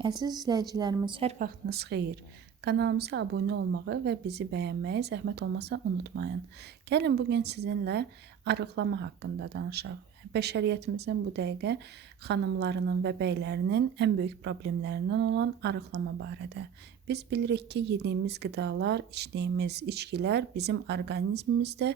Əziz izləyicilərimiz, hər vaxtınız xeyir. Kanalımıza abunə olmağı və bizi bəyənməyi zəhmət olmasa unutmayın. Gəlin bu gün sizinlə arıqlama haqqında danışaq. Bəşəriyyətimizin bu dəqiqə xanımlarının və bəylərinin ən böyük problemlərindən olan arıqlama barədə. Biz bilirik ki, yediyimiz qidalar, içdiyimiz içkilər bizim orqanizmimizdə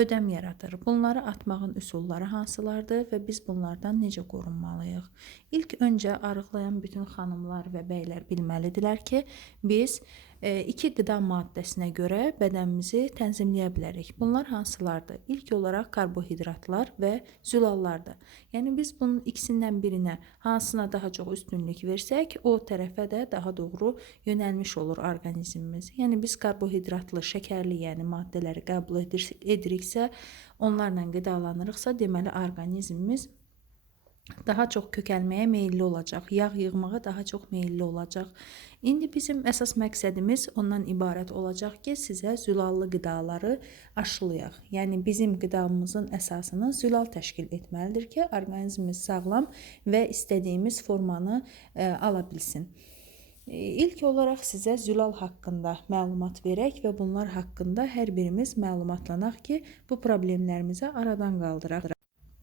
ödəm yaradır. Bunları atmağın üsulları hansılardır və biz bunlardan necə qorunmalıyıq? İlk öncə arıqlayan bütün xanımlar və bəylər bilməlidirlər ki, biz iki qida maddəsinə görə bədənimizi tənzimləyə bilərik. Bunlar hansılardır? İlk olaraq karbohidratlar və zülallardır. Yəni biz bunun ikisindən birinə hansına daha çox üstünlük versək, o tərəfə də daha doğru yönəlmiş olur orqanizmimiz. Yəni biz karbohidratlı, şəkərli, yəni maddələri qəbul ediriksə, onlarla qidalanırıqsa, deməli orqanizmimiz daha çox kökəlməyə meylli olacaq, yağ yığmağa daha çox meylli olacaq. İndi bizim əsas məqsədimiz ondan ibarət olacaq ki, sizə zülallı qidaları aşılayaq. Yəni bizim qidamızın əsasını zülal təşkil etməlidir ki, orqanizmimiz sağlam və istədiyimiz formanı ə, e, ala bilsin. E, ilk olaraq sizə zülal haqqında məlumat verək və bunlar haqqında hər birimiz məlumatlanaq ki, bu problemlərimizi aradan qaldıraq.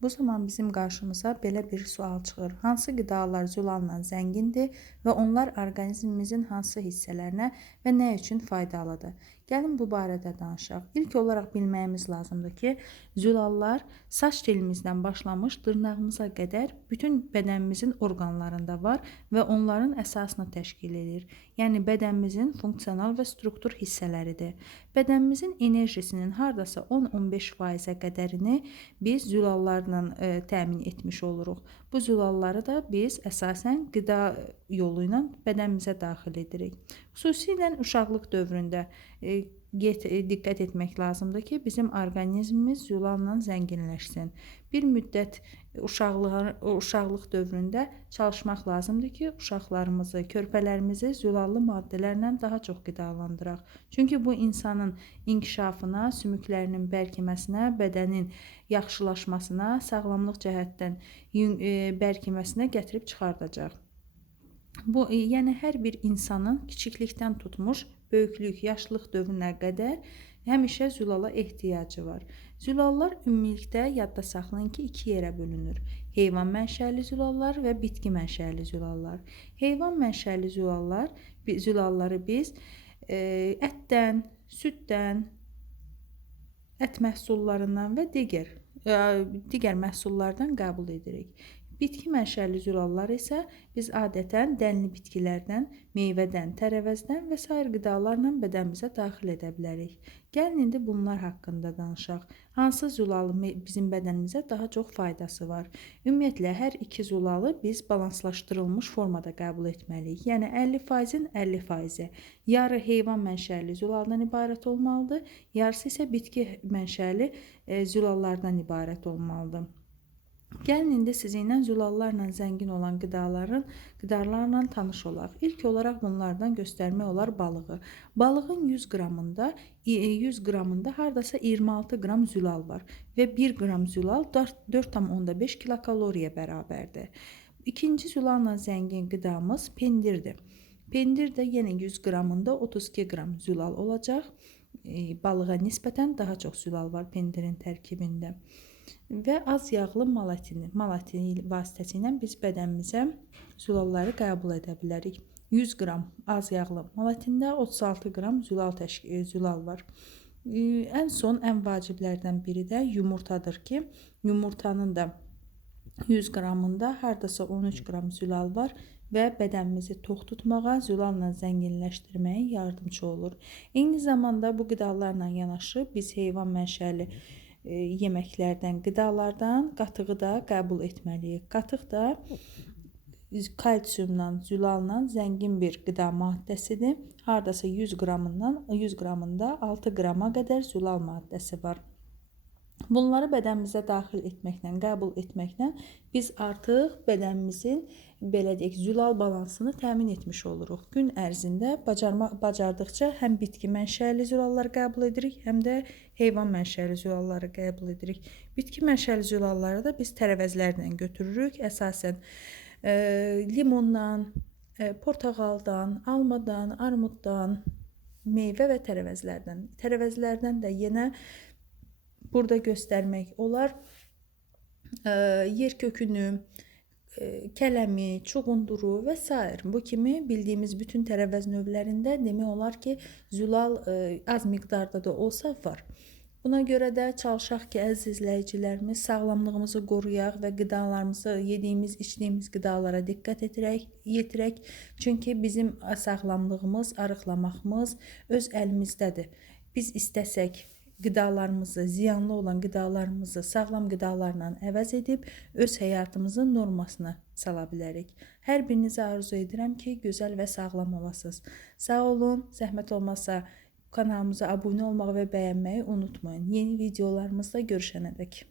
Bu zaman bizim qarşımıza belə bir sual çıxır. Hansı qidalar zülalla zəngindir və onlar orqanizmimizin hansı hissələrinə və nə üçün faydalıdır? Gəlin bu barədə danışaq. İlk olaraq bilməyimiz lazımdır ki, zülallar saç telimizdən başlamış dırnağımıza qədər bütün bədənimizin orqanlarında var və onların əsasını təşkil edir. Yəni bədənimizin funksional və struktur hissələridir. Bədənimizin enerjisinin hardasa 10-15%-ə qədərini biz zülallarla e, təmin etmiş oluruq. Bu zülalları da biz əsasən qida yolu ilə bədənimizə daxil edirik. Xüsusilə uşaqlıq dövründə e, get, e, diqqət etmək lazımdır ki, bizim orqanizmimiz zülalla zənginləşsin. Bir müddət uşaqlıq, uşaqlıq dövründə çalışmaq lazımdır ki, uşaqlarımızı, körpələrimizi zülallı maddələrlə daha çox qidalandıraq. Çünki bu insanın inkişafına, sümüklərinin bərkiməsinə, bədənin yaxşılaşmasına, sağlamlıq cəhətdən e, bərkiməsinə gətirib çıxardacaq. Bu, e, yəni hər bir insanın kiçiklikdən tutmuş böyüklük, yaşlılıq dövrünə qədər həmişə zülala ehtiyacı var. Zülallar ümumilikdə yadda saxlayın ki, iki yerə bölünür. Heyvan mənşəli zülallar və bitki mənşəli zülallar. Heyvan mənşəli zülallar, zülalları biz e, ətdən, süddən, ət məhsullarından və digər e, digər məhsullardan qəbul edirik. Bitki mənşəli zülallar isə biz adətən dənli bitkilərdən, meyvədən, tərəvəzdən və sair qidalarla bədənimizə daxil edə bilərik. Gəlin indi bunlar haqqında danışaq. Hansı zülalı bizim bədənimizə daha çox faydası var? Ümumiyyətlə hər iki zülalı biz balanslaşdırılmış formada qəbul etməliyik. Yəni 50%-in 50%-i yarı heyvan mənşəli zülaldan ibarət olmalıdır, yarısı isə bitki mənşəli e, zülallardan ibarət olmalıdır. Gəlin indi sizinlə zülallarla zəngin olan qidaların qidalarla tanış olaq. İlk olaraq bunlardan göstərmək olar balığı. Balığın 100 qramında 100 e, qramında hardasa 26 qram zülal var və 1 qram zülal 4,5 kilokaloriya bərabərdir. İkinci zülalla zəngin qidamız pendirdir. Pendir də yenə 100 qramında 32 qram zülal olacaq. E, balığa nisbətən daha çox zülal var pendirin tərkibində və az yağlı malatini, malatini vasitəsilə biz bədənimizə zülalları qəbul edə bilərik. 100 qram az yağlı malatində 36 qram zülal təşkil e, zülal var. Ən son ən vaciblərdən biri də yumurtadır ki, yumurtanın da 100 qramında hardasa 13 qram zülal var və bədənimizi tox tutmağa, zülalla zənginləşdirməyə yardımçı olur. Eyni zamanda bu qidalarla yanaşı biz heyvan mənşəli yeməklərdən, qidalardan qatığı da qəbul etməliyik. Qatıq da kalsiumdan, zülalla zəngin bir qida maddəsidir. Hardasa 100 qramından 100 qramında 6 qrama qədər zülal maddəsi var. Bunları bədənimizə daxil etməklə, qəbul etməklə biz artıq bədənimizin belə deyək, zülal balansını təmin etmiş oluruq. Gün ərzində bacarma bacardıqca həm bitki mənşəli zülallar qəbul edirik, həm də heyvan mənşəli zülalları qəbul edirik. Bitki mənşəli zülalları da biz tərəvəzlərdən götürürük. Əsasən e, limondan, e, portağaldan, almadan, armuddan, meyvə və tərəvəzlərdən. Tərəvəzlərdən də yenə burada göstərmək olar. E, yer kökünü, e, kələmi, çuğunduru və s. bu kimi bildiyimiz bütün tərəvəz növlərində demək olar ki, zülal e, az miqdarda da olsa var. Buna görə də çalışaq ki, əziz izləyicilərimiz, sağlamlığımızı qoruyaq və qidalarımızı, yediyimiz, içdiyimiz qidalara diqqət edirək, yetirək. Çünki bizim sağlamlığımız, arıqlamağımız öz əlimizdədir. Biz istəsək qidalarımızı, ziyanlı olan qidalarımızı sağlam qidalarla əvəz edib öz həyatımızın normasına sala bilərik. Hər birinizə arzu edirəm ki, gözəl və sağlam olasınız. Sağ olun, zəhmət olmasa kanalımıza abunə olmağı və bəyənməyi unutmayın. Yeni videolarımızda görüşənədək.